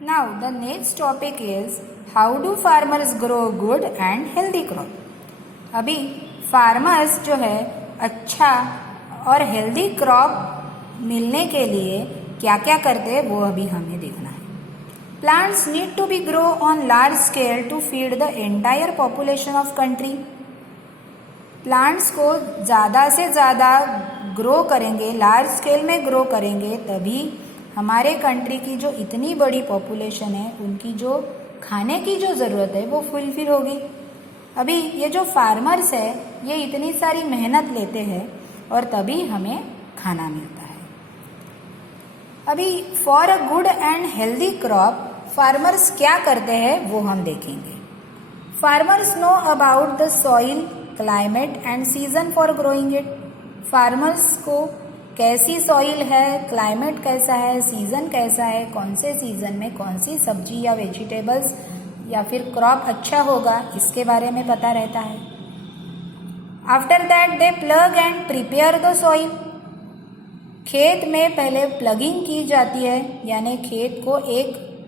Now the next topic is how do farmers grow good and healthy crop. अभी farmers जो है अच्छा और हेल्दी क्रॉप मिलने के लिए क्या क्या करते हैं वो अभी हमें देखना है. Plants need to be grow on large scale to feed the entire population of country. Plants को ज़्यादा से ज़्यादा ग्रो करेंगे, लार्ज स्केल में ग्रो करेंगे, तभी हमारे कंट्री की जो इतनी बड़ी पॉपुलेशन है उनकी जो खाने की जो ज़रूरत है वो फुलफिल होगी. अभी ये जो फार्मर्स है ये इतनी सारी मेहनत लेते हैं और तभी हमें खाना मिलता है. अभी for a good and healthy crop farmers क्या करते हैं वो हम देखेंगे. Farmers know about the soil, climate and season for growing it. Farmers को कैसी सॉइल है, क्लाइमेट कैसा है, सीजन कैसा है, कौन से सीजन में कौन सी सब्जी या वेजिटेबल्स या फिर क्रॉप अच्छा होगा, इसके बारे में पता रहता है. After that they plug and prepare the soil. खेत में पहले प्लगिंग की जाती है, यानी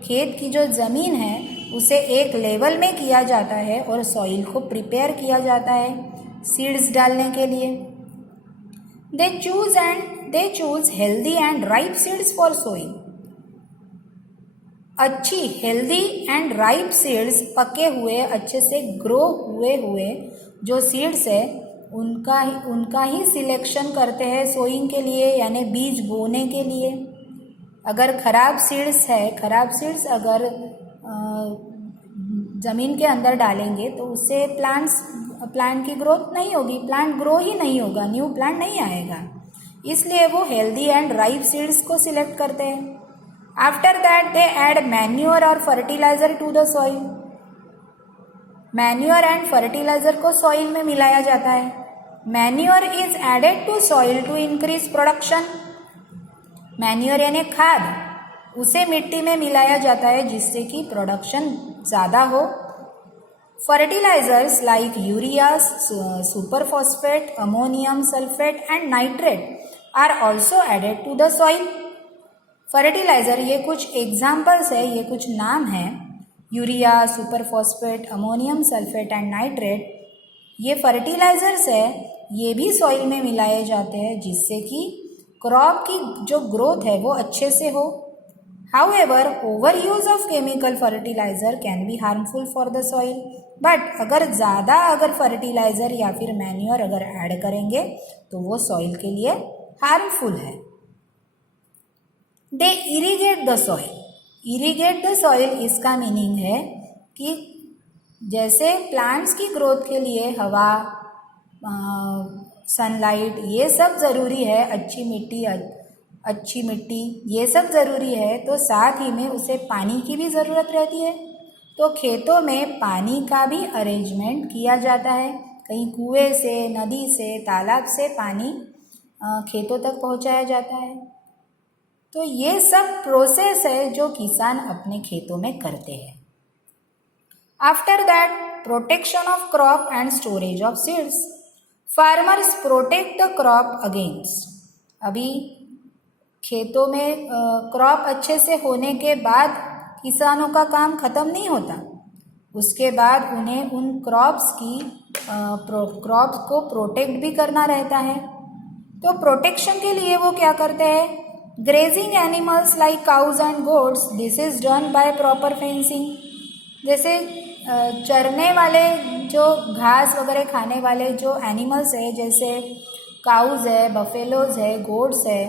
खेत की जो ज़मीन है उसे एक लेवल में किया जाता है और सॉइल को प्रिपेयर किया जाता है सीड्स डालने के लिए. they choose healthy and ripe seeds for sowing. अच्छी हेल्दी एंड राइप सीड्स, पके हुए अच्छे से ग्रो हुए जो सीड्स है उनका ही सिलेक्शन करते हैं सोइंग के लिए, यानी बीज बोने के लिए. अगर खराब सीड्स अगर ज़मीन के अंदर डालेंगे तो उससे प्लांट की ग्रोथ नहीं होगी, प्लांट ग्रो ही नहीं होगा, न्यू प्लांट नहीं आएगा. इसलिए वो हेल्दी एंड राइप सीड्स को सिलेक्ट करते हैं. After that they add manure और fertiliser to the soil. Manure and fertiliser को सॉइल में मिलाया जाता है. Manure is added to soil to increase production. Manure यानी खाद, उसे मिट्टी में मिलाया जाता है जिससे कि प्रोडक्शन ज़्यादा हो. Fertilizers like urea, super phosphate, ammonium sulphate and nitrate are also added to the soil. Fertilizer, ये कुछ एग्जाम्पल्स है, ये कुछ नाम है. Urea, super phosphate, ammonium sulphate and nitrate, ये फर्टिलाइजर्स है, ये भी सॉइल में मिलाए जाते हैं जिससे कि क्रॉप की जो ग्रोथ है वो अच्छे से हो. However, overuse of chemical fertilizer can be harmful for the soil. But अगर फर्टिलाइजर या फिर मैन्योर अगर ऐड करेंगे तो वो सॉइल के लिए हार्मफुल है. They irrigate the soil. Irrigate the soil इसका मीनिंग है कि जैसे प्लांट्स की ग्रोथ के लिए हवा, सनलाइट ये सब ज़रूरी है, अच्छी मिट्टी ये सब ज़रूरी है, तो साथ ही में उसे पानी की भी ज़रूरत रहती है. तो खेतों में पानी का भी अरेंजमेंट किया जाता है. कहीं कुएं से, नदी से, तालाब से पानी खेतों तक पहुंचाया जाता है. तो ये सब प्रोसेस है जो किसान अपने खेतों में करते हैं. After that protection of crop and storage of seeds. Farmers protect the crop against. अभी खेतों में क्रॉप अच्छे से होने के बाद किसानों का काम ख़त्म नहीं होता. उसके बाद उन्हें उन क्रॉप्स को प्रोटेक्ट भी करना रहता है. तो प्रोटेक्शन के लिए वो क्या करते हैं? Grazing animals like cows and goats, this is done by proper fencing. जैसे चरने वाले जो घास वगैरह खाने वाले जो एनिमल्स है, जैसे काउज है, बफेलोज है, गोट्स है,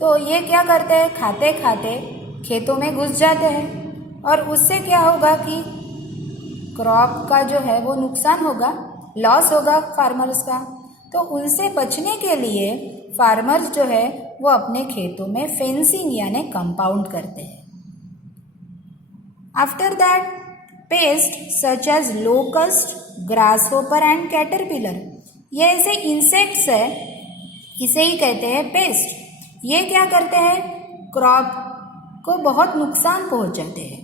तो ये क्या करते हैं? खाते खाते खेतों में घुस जाते हैं और उससे क्या होगा कि क्रॉप का जो है वो नुकसान होगा, लॉस होगा फार्मर्स का. तो उनसे बचने के लिए फार्मर्स जो है वो अपने खेतों में फेंसिंग यानी कंपाउंड करते हैं. After that pest such as locust, grasshopper and caterpillar, ये ऐसे इंसेक्ट्स है, इसे ही कहते हैं पेस्ट. ये क्या करते हैं? क्रॉप को बहुत नुकसान पहुंचाते हैं.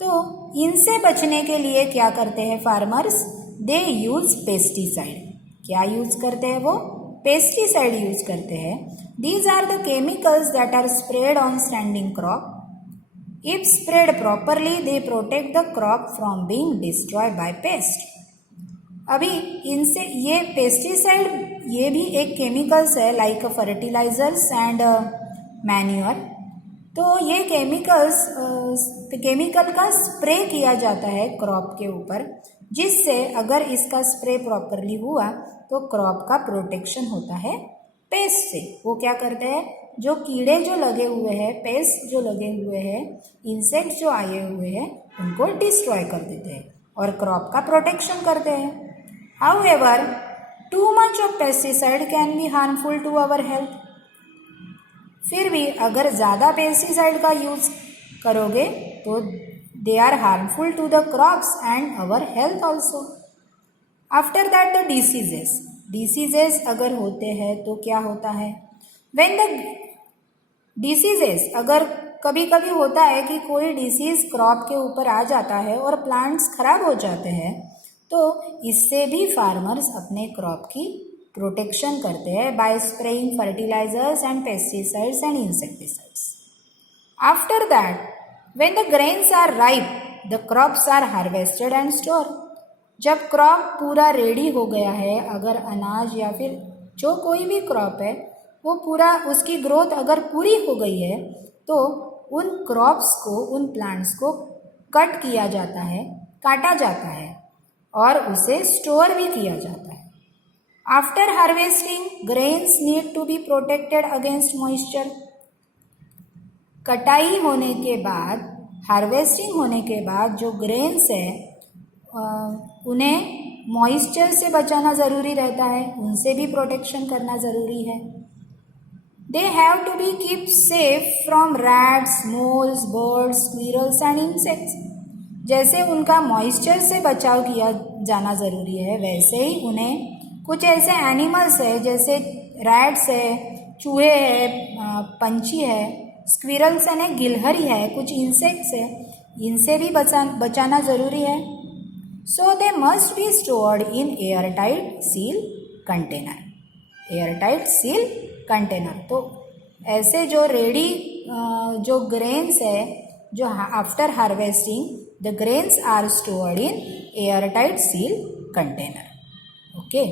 तो इनसे बचने के लिए क्या करते हैं फार्मर्स? They use pesticide. क्या यूज करते हैं वो? पेस्टिसाइड यूज करते हैं. These are the chemicals that are spread on standing crop. If spread properly, they protect the crop from being destroyed by pest. अभी इनसे ये पेस्टिसाइड ये भी एक केमिकल्स है लाइक फर्टिलाइजर्स एंड मैन्योर. तो ये केमिकल का स्प्रे किया जाता है क्रॉप के ऊपर, जिससे अगर इसका स्प्रे प्रॉपरली हुआ तो क्रॉप का प्रोटेक्शन होता है पेस्ट से. वो क्या करते हैं, जो कीड़े जो लगे हुए हैं, पेस्ट जो लगे हुए हैं, इंसेक्ट्स जो आए हुए हैं, उनको डिस्ट्रॉय कर देते हैं और क्रॉप का प्रोटेक्शन करते हैं. However, too much of pesticide can be harmful to our health. फिर भी अगर ज़्यादा पेस्टिसाइड का यूज़ करोगे तो they are harmful to the crops and our health also. After that the diseases अगर होते हैं तो क्या होता है, व्हेन द डिसीजेस अगर कभी कभी होता है कि कोई डिसीज क्रॉप के ऊपर आ जाता है और प्लांट्स खराब हो जाते हैं, तो इससे भी फार्मर्स अपने क्रॉप की प्रोटेक्शन करते हैं by spraying fertilizers and pesticides and insecticides. After that when the grains are ripe the crops are harvested and store. जब क्रॉप पूरा रेडी हो गया है, अगर अनाज या फिर जो कोई भी क्रॉप है वो पूरा उसकी ग्रोथ अगर पूरी हो गई है, तो उन क्रॉप्स को, उन प्लांट्स को कट किया जाता है, काटा जाता है और उसे स्टोर भी किया जाता है. After harvesting grains need to be protected against moisture. कटाई होने के बाद, हार्वेस्टिंग होने के बाद जो ग्रेन्स है उन्हें मॉइस्चर से बचाना ज़रूरी रहता है, उनसे भी प्रोटेक्शन करना ज़रूरी है. They have to be keep safe from rats, moles, birds, squirrels and insects. जैसे उनका मॉइस्चर से बचाव किया जाना ज़रूरी है, वैसे ही उन्हें कुछ ऐसे एनिमल्स है जैसे रैट्स है, चूहे है, पंछी है, स्क्विरल्स है, गिलहरी है, कुछ इंसेक्ट्स है, इनसे भी बचाना ज़रूरी है. So they must be stored in airtight seal container. Airtight seal container. तो ऐसे जो रेडी जो ग्रेन्स है, जो after harvesting the grains are stored in airtight seal container. Okay.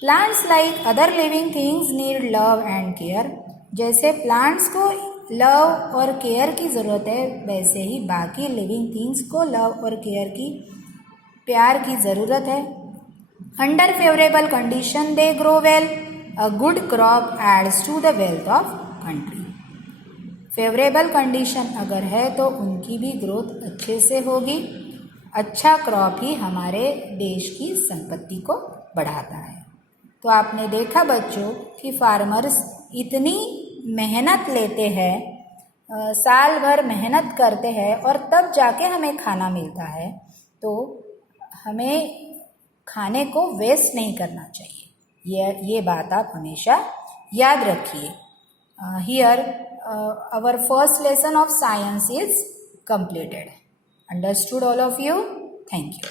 Plants like other living things need love and care. जैसे plants को love और care की ज़रूरत है, वैसे ही बाकी लिविंग थिंग्स को लव और केयर की, प्यार की ज़रूरत है. Under favourable condition they grow well. A good crop adds to the wealth of country. Favourable condition अगर है तो उनकी भी ग्रोथ अच्छे से होगी. अच्छा क्रॉप ही हमारे देश की संपत्ति को बढ़ाता है. तो आपने देखा बच्चों कि फार्मर्स इतनी मेहनत लेते हैं, साल भर मेहनत करते हैं और तब जाके हमें खाना मिलता है. तो हमें खाने को वेस्ट नहीं करना चाहिए. ये बात आप हमेशा याद रखिए. Here our first lesson of science is completed. Understood all of you? Thank you.